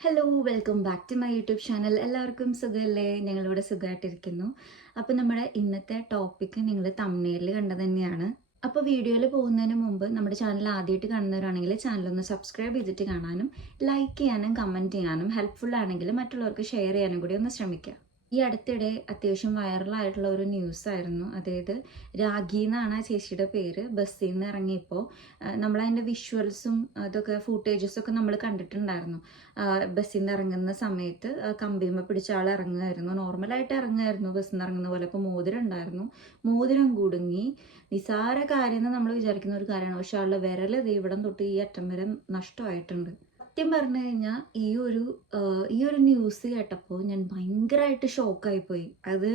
Hello welcome back to my YouTube channel എല്ലാവർക്കും സുഖമല്ലേ ഞങ്ങളിവിടെ സുഖമായിട്ടിരിക്കുന്നു അപ്പോൾ നമ്മുടെ ഇന്നത്തെ ടോപ്പിക്ക് നിങ്ങൾ തമ്മനയിൽ കണ്ടത് തന്നെയാണ്. അപ്പോൾ വീഡിയോയിൽ പോകുന്നതിന് മുമ്പ് നമ്മുടെ ചാനൽ ആദ്യമായിട്ട് കാണുന്നവരാണെങ്കിൽ ചാനലൊന്ന് സബ്സ്ക്രൈബ് ചെയ്തിട്ട് കാണാനും ലൈക്ക് ചെയ്യാനും കമന്റ് ചെയ്യാനും ഹെൽപ്ഫുൾ ആണെങ്കിൽ മറ്റുള്ളവർക്ക് ഷെയർ ചെയ്യാനും കൂടി ഒന്ന് ശ്രമിക്കുക. ഈ അടുത്തിടെ അത്യാവശ്യം വൈറലായിട്ടുള്ള ഒരു ന്യൂസ് ആയിരുന്നു അതായത് രാഖി എന്നാണ് ആ ചേച്ചിയുടെ പേര്. ബസ്സിൽ നിന്ന് ഇറങ്ങിയപ്പോൾ നമ്മളതിന്റെ വിഷ്വൽസും അതൊക്കെ ഫൂട്ടേജസും ഒക്കെ നമ്മൾ കണ്ടിട്ടുണ്ടായിരുന്നു. ബസ്സിൽ നിന്ന് ഇറങ്ങുന്ന സമയത്ത് കമ്പിമ പിടിച്ച ആൾ ഇറങ്ങുമായിരുന്നു. നോർമലായിട്ട് ഇറങ്ങുമായിരുന്നു ബസ്സിൽ നിന്ന് ഇറങ്ങുന്ന പോലെ. അപ്പോൾ മോതിരം ഉണ്ടായിരുന്നു മോതിരം കുടുങ്ങി. നിസാര കാര്യം എന്ന് നമ്മൾ വിചാരിക്കുന്ന ഒരു കാര്യമാണ്. പക്ഷെ ആളുടെ വിരൽ ഇവിടം തൊട്ട് ഈ അറ്റം വരെ നഷ്ടമായിട്ടുണ്ട്. സത്യം പറഞ്ഞു കഴിഞ്ഞാൽ ഈ ഒരു ഈ ഒരു ന്യൂസ് കേട്ടപ്പോൾ ഞാൻ ഭയങ്കരമായിട്ട് ഷോക്കായി പോയി. അത്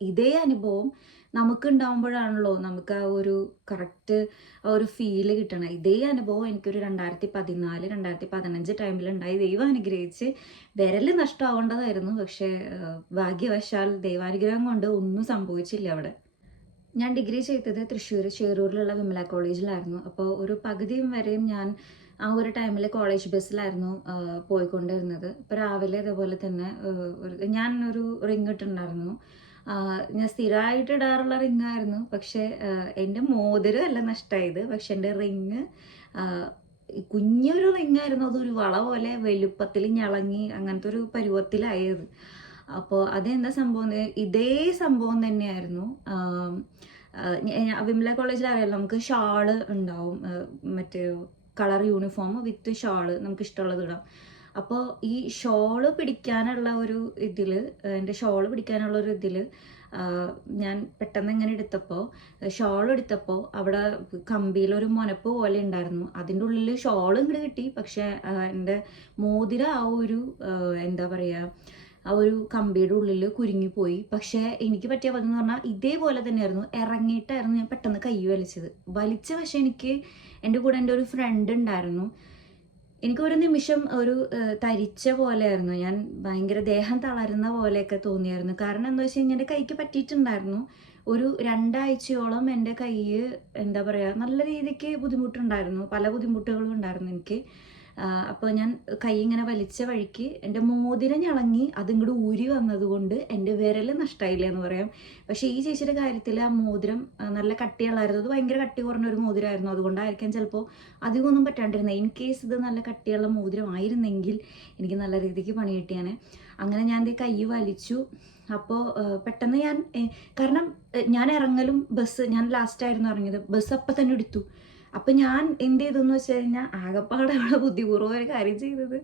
ഇതേ അനുഭവം നമുക്ക് ഉണ്ടാവുമ്പോഴാണല്ലോ നമുക്ക് ആ ഒരു കറക്റ്റ് ആ ഒരു ഫീൽ കിട്ടണം. ഇതേ അനുഭവം എനിക്കൊരു രണ്ടായിരത്തി പതിനാല് രണ്ടായിരത്തി പതിനഞ്ച് ടൈമിലുണ്ടായി ദൈവം അനുഗ്രഹിച്ച് വിരൽ നഷ്ടമാവേണ്ടതായിരുന്നു. പക്ഷേ ഭാഗ്യവശാൽ ദൈവാനുഗ്രഹം കൊണ്ട് ഒന്നും സംഭവിച്ചില്ല അവിടെ. ഞാൻ ഡിഗ്രി ചെയ്തത് തൃശ്ശൂർ ചേരൂരിലുള്ള വിമല കോളേജിലായിരുന്നു അപ്പോൾ ഒരു പകുതിയും വരെയും ഞാൻ ആ ഒരു ടൈമിൽ കോളേജ് ബസ്സിലായിരുന്നു പോയിക്കൊണ്ടിരുന്നത്. ഇപ്പോൾ രാവിലെ ഇതേപോലെ തന്നെ ഞാൻ ഒരു റിങ് ഇട്ടുണ്ടായിരുന്നു ഞാൻ സ്ഥിരമായിട്ട് ഇടാറുള്ള റിങ് ആയിരുന്നു. പക്ഷേ എന്റെ മോതിരം അല്ല നഷ്ടമായത് പക്ഷെ എന്റെ റിങ് കുഞ്ഞൊരു റിങ് ആയിരുന്നു. അതൊരു വള പോലെ വലുപ്പത്തിൽ ഞളങ്ങി അങ്ങനത്തെ ഒരു പരുവത്തിലായത്. അപ്പോൾ അതെന്താ സംഭവം ഇതേ സംഭവം തന്നെയായിരുന്നു. വിമല കോളേജിൽ അറിയാലോ നമുക്ക് ഷാൾ ഉണ്ടാവും. മറ്റേ കളർ യൂണിഫോം വിത്ത് ഷോൾ നമുക്ക് ഇഷ്ടമുള്ളത് ഇടാം. അപ്പോൾ ഈ ഷോൾ പിടിക്കാനുള്ള ഒരു ഇതിൽ എന്റെ ഷോൾ പിടിക്കാനുള്ള ഒരു ഇതിൽ ഞാൻ പെട്ടെന്ന് ഇങ്ങനെ എടുത്തപ്പോൾ ഷോൾ എടുത്തപ്പോൾ അവിടെ കമ്പിയിലൊരു മൊനപ്പ് പോലെ ഉണ്ടായിരുന്നു. അതിന്റെ ഉള്ളിൽ ഷോൾ ഇങ്ങോട്ട് കിട്ടി. പക്ഷേ എന്റെ മോതിര ആ ഒരു എന്താ പറയുക ആ ഒരു കമ്പിയുടെ ഉള്ളിൽ കുരുങ്ങിപ്പോയി. പക്ഷേ എനിക്ക് പറ്റിയ പദം എന്ന് പറഞ്ഞാൽ ഇതേപോലെ തന്നെയായിരുന്നു. ഇറങ്ങിയിട്ടായിരുന്നു ഞാൻ പെട്ടെന്ന് കൈ വലിച്ചത്. വലിച്ച പക്ഷേ എനിക്ക് എന്റെ കൂടെ എന്റെ ഒരു ഫ്രണ്ട് ഉണ്ടായിരുന്നു. എനിക്ക് ഒരു നിമിഷം ഒരു തരിച്ച പോലെയായിരുന്നു. ഞാൻ ഭയങ്കര ദേഹം തളരുന്ന പോലെയൊക്കെ തോന്നിയായിരുന്നു. കാരണം എന്താ വെച്ച് കഴിഞ്ഞാൽ എന്റെ കൈക്ക് പറ്റിയിട്ടുണ്ടായിരുന്നു. ഒരു രണ്ടാഴ്ചയോളം എന്റെ കൈ എന്താ പറയുക നല്ല രീതിക്ക് ബുദ്ധിമുട്ടുണ്ടായിരുന്നു. പല ബുദ്ധിമുട്ടുകളും ഉണ്ടായിരുന്നു എനിക്ക്. അപ്പോൾ ഞാൻ കൈ ഇങ്ങനെ വലിച്ച വഴിക്ക് എന്റെ മോതിരം ഞളങ്ങി അതിങ്ങോട്ട് ഊരി വന്നതുകൊണ്ട് എന്റെ വിരൽ നഷ്ടമായില്ല എന്ന് പറയാം. പക്ഷേ ഈ ചേച്ചിയുടെ കാര്യത്തിൽ ആ മോതിരം നല്ല കട്ടിയുള്ളായിരുന്നു. അത് ഭയങ്കര കട്ടി കുറഞ്ഞ ഒരു മോതിരമായിരുന്നു. അതുകൊണ്ടായിരിക്കാം ചിലപ്പോൾ അധികമൊന്നും പറ്റാണ്ടിരുന്നത്. ഇൻ കേസ് ഇത് നല്ല കട്ടിയുള്ള മോതിരമായിരുന്നെങ്കിൽ എനിക്ക് നല്ല രീതിക്ക് പണി കിട്ടിയാണ് അങ്ങനെ ഞാൻ ദേ കൈ വലിച്ചു. അപ്പോൾ പെട്ടെന്ന് ഞാൻ കാരണം ഞാൻ ഇറങ്ങലും ബസ് ഞാൻ ലാസ്റ്റായിരുന്നു ഇറങ്ങിയത്. ബസ് അപ്പം തന്നെ എടുത്തു. അപ്പം ഞാൻ എന്ത് ചെയ്തെന്ന് വെച്ച് കഴിഞ്ഞാൽ ആകപ്പാടെ അവിടെ ബുദ്ധിപൂർവം ഒരു കാര്യം ചെയ്തത്.